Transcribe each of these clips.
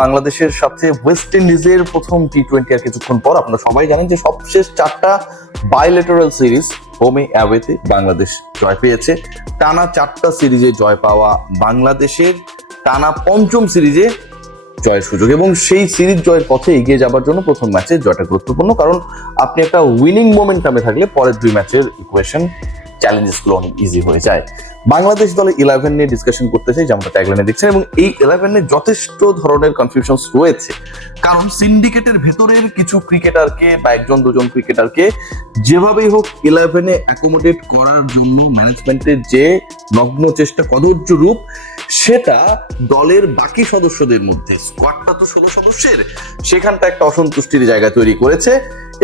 বাংলাদেশের সাথে ওয়েস্ট ইন্ডিজের প্রথম টি-20 আর কিছুক্ষণ পর আপনারা সবাই জানেন যে সবশেষ 4টা বায়োলেটারাল সিরিজ হোমে অ্যাওয়েতে বাংলাদেশ জয় পেয়েছে। টানা 4টা সিরিজে জয় পাওয়া বাংলাদেশের টানা 5ম সিরিজে জয়ের সুযোগ, এবং সেই সিরিজ জয়ের পথে এগিয়ে যাবার জন্য প্রথম ম্যাচে জয়টা গুরুত্বপূর্ণ, কারণ আপনি একটা উইনিং মোমেন্টামে থাকলে পরের 2 ম্যাচের ইকুয়েশন চ্যালেঞ্জেস গুলো অনেক ইজি হয়ে যায়। বাংলাদেশ দলে 11 নিয়ে ডিসকাশন করতে চাই, যেমনটা ট্যাগলাইনে দেখছেন, এবং এই 11 যথেষ্ট ধরনের কনফিউশনস রয়েছে, কারণ সিন্ডিকেটের ভেতরের কিছু ক্রিকেটারকে বা 1-2 ক্রিকেটারকে যেভাবেই হোক 11-এ অ্যাকোমোডেট করার জন্য ম্যানেজমেন্টের যে নগ্ন চেষ্টা, কদর্য রূপ, সেটা দলের বাকি সদস্যদের মধ্যে, স্কোয়াডটা তো 16 সদস্যের, সেখানটা একটা অসন্তুষ্টির জায়গা তৈরি করেছে।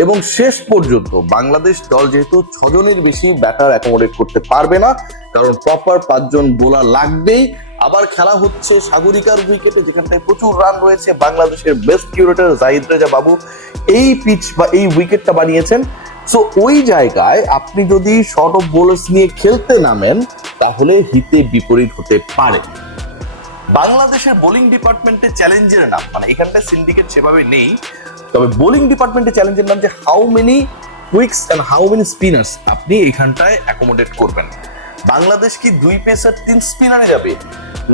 এবং শেষ পর্যন্ত বাংলাদেশ দল যেহেতু 6 জনের বেশি ব্যাটার অ্যাকোমোডেট করতে পারবে না, কারণ প্রপার 5 জন বোলার লাগবেই। আবার খেলা হচ্ছে সাগরিকার উইকেটে, যেখানটায় প্রচুর রান রয়েছে। বাংলাদেশের বেস্ট কিউরেটর জাহিদ রেজা বাবু এই পিচ বা এই উইকেটটা বানিয়েছেন। সো ওই জায়গায় আপনি যদি শর্ট অফ বোলার্স নিয়ে খেলতে নামেন, তাহলে হিতে বিপরীত হতে পারে। বাংলাদেশের বোলিং ডিপার্টমেন্টে চ্যালেঞ্জের নাম, মানে এখানটায় সিন্ডিকেট সেভাবে নেই, তবে বোলিং ডিপার্টমেন্টে চ্যালেঞ্জের নাম যে how many quicks and how many spinners আপনি এখানটায় অ্যাকোমোডেট করবেন। বাংলাদেশ কি 2 পেসার 3 স্পিনারে যাবে,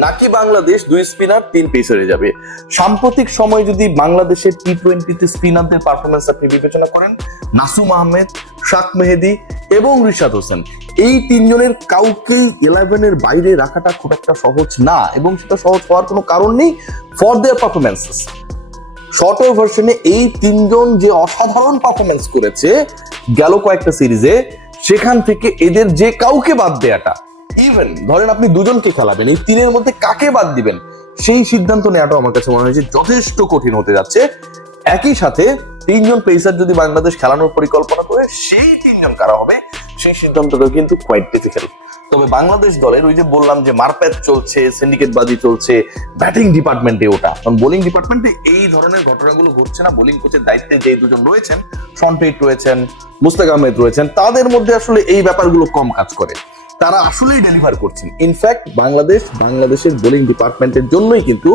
নাকি বাংলাদেশ 2 স্পিনার 3 পেসারে যাবে? সাম্প্রতিক সময় যদি বাংলাদেশের টি-20তে স্পিনারদের পারফরমেন্স আপনি বিবেচনা করেন, নাসুম আহমেদ, শাক মেহেদি এবং রিশাদ হোসেন, এই 3 জনের কাউকেই 11-এর বাইরে রাখাটা খুব একটা সহজ না, এবং সেটা সহজ হওয়ার কোনো কারণ নেই ফর দেয়ার পারফরমেন্সেস। শর্টের ভার্সনে এই 3 জন যে অসাধারণ পারফরমেন্স করেছে গেল কয়েকটা সিরিজে, সেখান থেকে এদের যে কাউকে বাদ দেয়াটা, ইভেন ধরেন আপনি 2 জনকে খেলাবেন, এই 3-এর মধ্যে কাকে বাদ দিবেন সেই সিদ্ধান্ত নেওয়াটা আমার কাছে মনে হয়েছে যথেষ্ট কঠিন হতে যাচ্ছে। একই সাথে 3 জন পেসার যদি বাংলাদেশ খেলানোর পরিকল্পনা করে, সেই 3 জন কারা হবে সেই সিদ্ধান্তটা কিন্তু কোয়াইট ডিফিকাল্ট। তবে বাংলাদেশ দলের ওই যে বললাম যে মারপ্যাচ চলছে, সিন্ডিকেটবাজি চলছে ব্যাটিং ডিপার্টমেন্টে, ওটা কারণ বোলিং ডিপার্টমেন্টে এই ধরনের ঘটনাগুলো ঘটছে না। বোলিং কোচের দায়িত্বে যে 2 জন রয়েছেন, শন টেইট রয়েছেন, মুস্তাক আহমেদ রয়েছেন, তাদের মধ্যে আসলে এই ব্যাপারগুলো কম কাজ করে, তারা আসলেই ডেলিভার করছেন। ইনফ্যাক্ট বাংলাদেশের বোলিং ডিপার্টমেন্টের জন্যই কিন্তু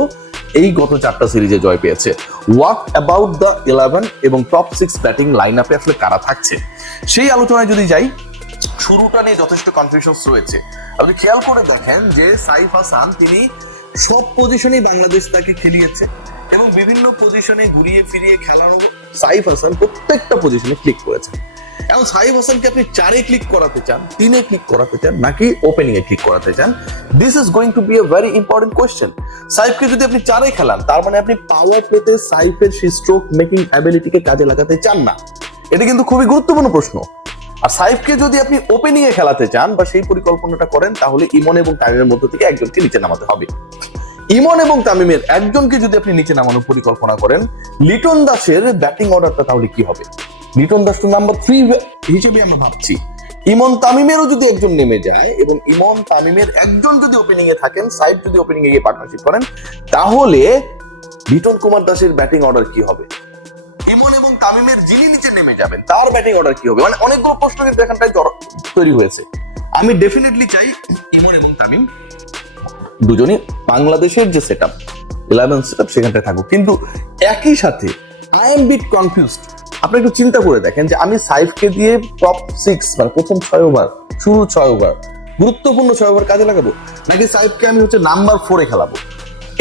এই গত 4টা সিরিজে জয় পেয়েছে। হোয়াট অ্যাবাউট দ্য 11 এবং টপ 6 ব্যাটিং লাইন আপে আসলে কারা থাকছে সেই আলোচনায় যদি যাই, শুরুটা নিয়ে যথেষ্ট কনফিউশন রয়েছে। আপনি খেয়াল করে দেখেন যে সাইফ হাসান, তিনি সব পজিশনেই বাংলাদেশ তাকে খেলিয়েছে, এবং বিভিন্ন পজিশনে ঘুরিয়ে ফিরিয়ে খেলানো সাইফ হাসান প্রত্যেকটা পজিশনে ক্লিক করেছেন। এখন সাইফ হাসানকে আপনি 4-এ ক্লিক করাতে চান, 3-এ ক্লিক করাতে চান, নাকি ওপেনিং এ ক্লিক করাতে চান, this is going to be a very important question. সাইফকে যদি আপনি 4-এ খেলান, তার মানে আপনি পাওয়ার প্লেতে সাইফের সেই স্ট্রোক মেকিং অ্যাবিলিটিকে কাজে লাগাতে চান না। এটা কিন্তু খুবই গুরুত্বপূর্ণ প্রশ্ন। আর সাইফকে যদি আপনি ওপেনিং এ খেলাতে চান বা সেই পরিকল্পনাটা করেন, তাহলে ইমন এবং তামিমের মধ্যে থেকে একজনকে নিচে নামাতে হবে। ইমন এবং তামিমের একজনকে যদি আপনি নিচে নামানোর পরিকল্পনা করেন, লিটন দাসের ব্যাটিং অর্ডারটা তাহলে কি হবে? লিটন দাস তো নাম্বার 3 হিসেবে আমরা ভাবছি। ইমন তামিমেরও যদি একজন নেমে যায় এবং ইমন তামিমের একজন যদি ওপেনিং এ থাকেন, সাইফ যদি ওপেনিং এ গিয়ে পার্টনারশিপ করেন, তাহলে লিটন কুমার দাসের ব্যাটিং অর্ডার কি হবে? ইমন এবং তামিমের যিনি নিচে নেমে যাবেন তার ব্যাটিং অর্ডার কি হবে? মানে অনেকগুলো প্রশ্ন কিন্তু এখানটায় তৈরি হয়েছে। আমি ডেফিনেটলি চাই ইমন এবং তামিম দুজনই বাংলাদেশের যে সেটআপ 11 সেটআপ সেখানটায় থাকুক, কিন্তু একই সাথে আই এম বিট কনফিউজড। আপনি একটু চিন্তা করে দেখেন যে আমি সাইফকে দিয়ে টপ 6 মানে প্রথম 6 ওভার, শুরু 6 ওভার, গুরুত্বপূর্ণ 6 ওভার কাজে লাগাবো, নাকি সাইফকে আমি নাম্বার 4-এ খেলাবো?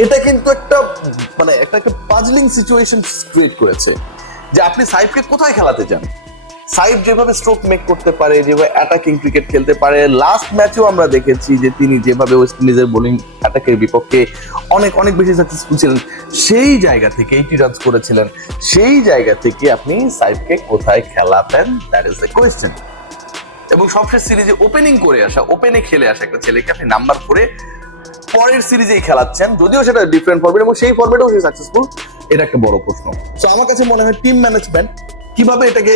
এটা কিন্তু একটা মানে একটা পাজলিং সিচুয়েশন ক্রিয়েট করেছে যে আপনি সাইফকে কোথায় খেলাতে চান। সাইফ যেভাবে স্ট্রোক মেক করতে পারে, যেভাবে অ্যাটাকিং ক্রিকেট খেলতে পারে, লাস্ট ম্যাচেও আমরা দেখেছি যে তিনি যেভাবে ওয়েস্ট ইন্ডিজের বোলিং অ্যাটাকের বিপক্ষে অনেক বেশি সাকসেসফুল ছিলেন, সেই জায়গা থেকে 80 রানস করেছিলেন, সেই জায়গা থেকে আপনি সাইফকে কোথায় খেলাতেন, দ্যাট ইজ দ্য কোয়েশ্চেন। এবং সবশেষ সিরিজে ওপেনিং করে আসা, ওপেনে খেলে আসা একটা ছেলেকে আপনি নাম্বার 4-এ পরের সিরিজেই খেলাচ্ছেন, যদিও সেটা ডিফারেন্ট ফরম্যাট এবং সেই ফরম্যাটেও সে সাকসেসফুল, এটা একটা বড় প্রশ্ন। সো আমার কাছে মনে হয় টিম ম্যানেজমেন্ট কিভাবে এটাকে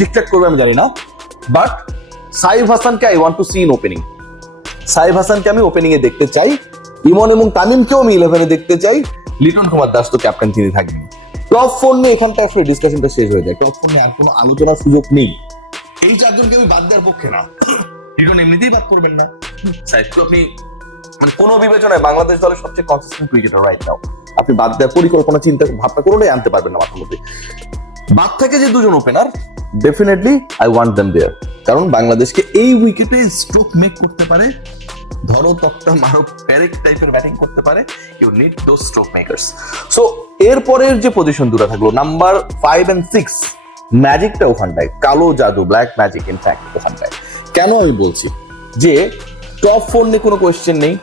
ডিকটেট করবে আমি জানি না, বাট সাইফ হাসানকে I want to see in opening. Saif হাসানকে আমি ওপেনিং এ দেখতে চাই, ইমন এবং তামিমকেও আমি 11-এ দেখতে চাই। লিটন কুমার দাস তো ক্যাপ্টেন, তিনি থাকবেন। টপ 4 নিয়ে এখানটা আসলে ডিসকাশনটা শেষ হয়ে যায়, টপ 4 নিয়ে আর কোনো আলোচনার সুযোগ নেই। এই 4 জনকে আমি বাদ দেওয়ার পক্ষে না, লিটন এমনিতেই বাদ করবেন না, সাইফকে আপনি মানে কোনো বিবেচনায় বাংলাদেশ দলের সবচেয়ে কনসিস্টেন্ট ক্রিকেটার রাইট নাও, আপনি বাদ দেওয়ার পরিকল্পনা চিন্তা ভাবনা করলেই আনতে পারবেন না মাথার মধ্যে। বাদ থেকে যে দুজন opener, definitely I want them there, কারণ বাংলাদেশকে এই উইকেটে স্ট্রোক মেক করতে পারে, ধরো তক্তা মারো প্যারেক টাইপের ব্যাটিং করতে পারে, you need those stroke makers. So এরপরের যে পজিশন দুটো থাকলো নাম্বার 5 and 6, ম্যাজিকটা ওখানটায়, কালো জাদু, ব্ল্যাক ম্যাজিক ইনফ্যাক্ট ওখানটায়। কেন আমি বলছি যে টপ 4 নিয়ে কোনো কোয়েশ্চেন নেই।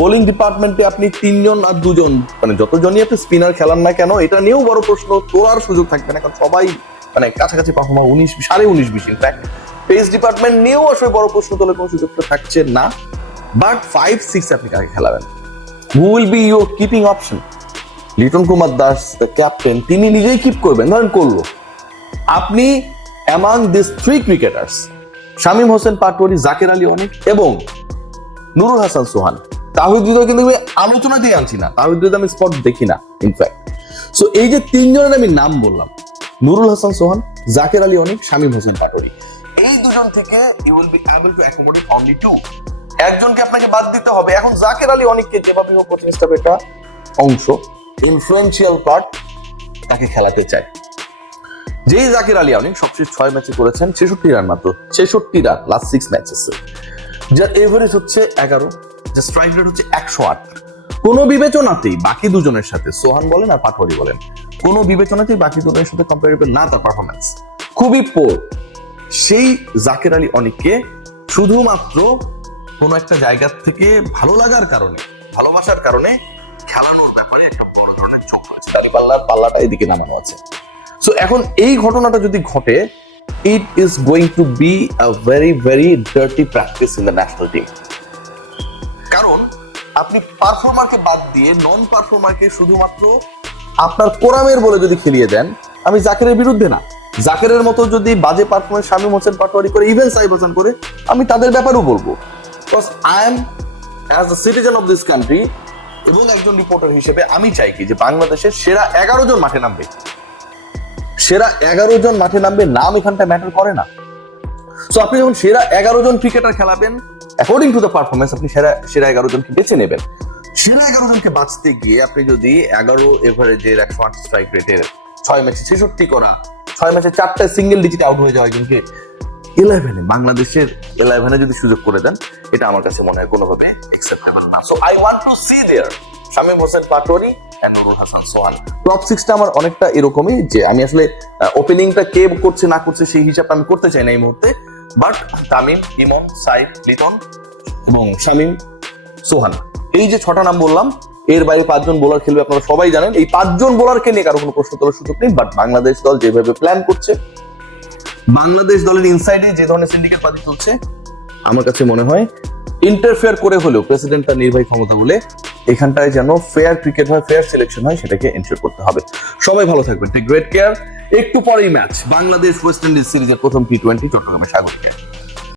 বোলিং ডিপার্টমেন্টে আপনি 3 জন আর 2 জন, মানে যতজনই আপনি স্পিনার খেলান না কেন, এটা নিয়েও বড় প্রশ্ন তোলার সুযোগ থাকবে না, কারণ সবাই মানে কাছাকাছি পারফর্মার 19-20 ইনফ্যাক্ট। পেস ডিপার্টমেন্ট নিয়েও আসলে বড় প্রশ্ন তোলার কোনো সুযোগ তো থাকছে না। বাট 5-6 আপনি কাকে খেলাবেন? Who will be your keeping option? Liton Kumar Das the captain, তিনি নিজেই কিপ করবেন, ধরেন করলো। আপনি among this 3 cricketers, Shamim Hossain Patwari, Jaker Ali Anik এবং নুরুল হাসান সোহান, তাহিদ হৃদয় কিন্তু আলোচনা দিয়ে আনছি না, তাহিদ হৃদয় আমি স্পট দেখি না ইনফ্যাক্ট। সো এই যে 3 জনের আমি নাম বললাম, নুরুল হাসান সোহান, জাকের আলী অনিক, শামীম হোসেন পাটোয়ারি, এই দুজন থেকে you will be able to accommodate only 2। একজনকে আপনাকে বাদ দিতে হবে। এখন জাকের আলী অনিককে যেভাবে হোক কোচিং স্টাফের একটা অংশ, ইনফ্লুয়েন্সিয়াল পার্ট, তাকে খেলাতে চায়। যেই জাকের আলী অনিক সবশেষ 6 ম্যাচে করেছেন 66 রান, মাত্র 66 রান লাস্ট 6 ম্যাচেসে, যার এভারেজ হচ্ছে 11, যার স্ট্রাইক রেট হচ্ছে 108। কোনো বিবেচনাতেই বাকি দুজনের সাথে, সোহান বলেন আর পাটোয়ারি বলেন, কোনো বিবেচনাতেই বাকি দুজনের সাথে কম্পারেবল না তার পারফরম্যান্স, খুবই পোর। সেই জাকের আলী অনিককে শুধুমাত্র কোনো একটা জায়গা থেকে ভালো লাগার কারণে, ভালোবাসার কারণে খেলানোর ব্যাপারে একটা বড় ধরনের চোখ আছে, পাল্লাটা এদিকে নামানো আছে। সো এখন এই ঘটনাটা যদি ঘটে, it is going to be a very very dirty practice in the national team. কারণ আপনি পারফর্মারকে বাদ দিয়ে নন পারফর্মারকে শুধুমাত্র আপনার কোরামের বলে যদি খেলিয়ে দেন, আমি জাকেরের বিরুদ্ধে না, জাকেরের মতো যদি বাজে পারফরমেন্স শামীম হোসেন পাটোয়ারি করে, ইভেন সাইব হাসান করে, আমি তাদের ব্যাপারেও বলবো। Because I am as a citizen of this country এবং একজন রিপোর্টার হিসেবে আমি চাই কি যে বাংলাদেশের সেরা 11 জন মাঠে নামবে, সেরা 11 জন মাঠে নামবে, নাম এখানটা ম্যাটার করে না। সো আপনি যখন সেরা 11 জন ক্রিকেটার খেলাবেন, অ্যাকর্ডিং টু দ্য পারফরমেন্স আপনি সেরা 11 জনকে বেছে নেবেন। সেরা 11 জনকে বাঁচতে গিয়ে আপনি যদি 11 এভারেজের 108 স্ট্রাইক রেটের 6 ম্যাচে 66 করা, 6 ম্যাচে 4টা সিঙ্গেল ডিজিট আউট হয়ে যাওয়া একজনকে 11-এ, বাংলাদেশের 11-এ যদি সুযোগ করে দেন, এটা আমার কাছে মনে হয় কোনোভাবে অ্যাকসেপ্টেবল না। So I want to see there Shamim Hossain Patwari and Nurul Hasan Sohan. Top 6টা আমার অনেকটা এরকমই, যে আমি আসলে ওপেনিংটা কে করছে না করছে সেই হিসাবটা আমি করতে চাই না এই মুহূর্তে। বাট তামিম, ইমন, সাইদ, লিটন এবং শামীম, সোহান, এই যে 6টা নাম বললাম, এর বাইরে 5 জন বোলার খেলবে, আপনারা সবাই জানেন। এই 5 জন বোলারকে নিয়ে কারো কোনো প্রশ্ন তোলার সুযোগ নেই। বাট বাংলাদেশ দল যেভাবে প্ল্যান করছে, বাংলাদেশ দলের ইনসাইডে যে ধরনের সিন্ডিকেট বাজি চলছে, আমার কাছে মনে হয় ইন্টারফেয়ার করে হলেও প্রেসিডেন্ট তার নির্বাহী ক্ষমতা বলে এখানটায় যেন ফেয়ার ক্রিকেট হয়, ফেয়ার সিলেকশন হয়, সেটাকে এনশিওর করতে হবে। সবাই ভালো থাকবেন, টেক গ্রেট কেয়ার। একটু পরেই ম্যাচ, বাংলাদেশ ওয়েস্ট ইন্ডিজ সিরিজের প্রথম T20 চট্টগ্রামে স্বাগত।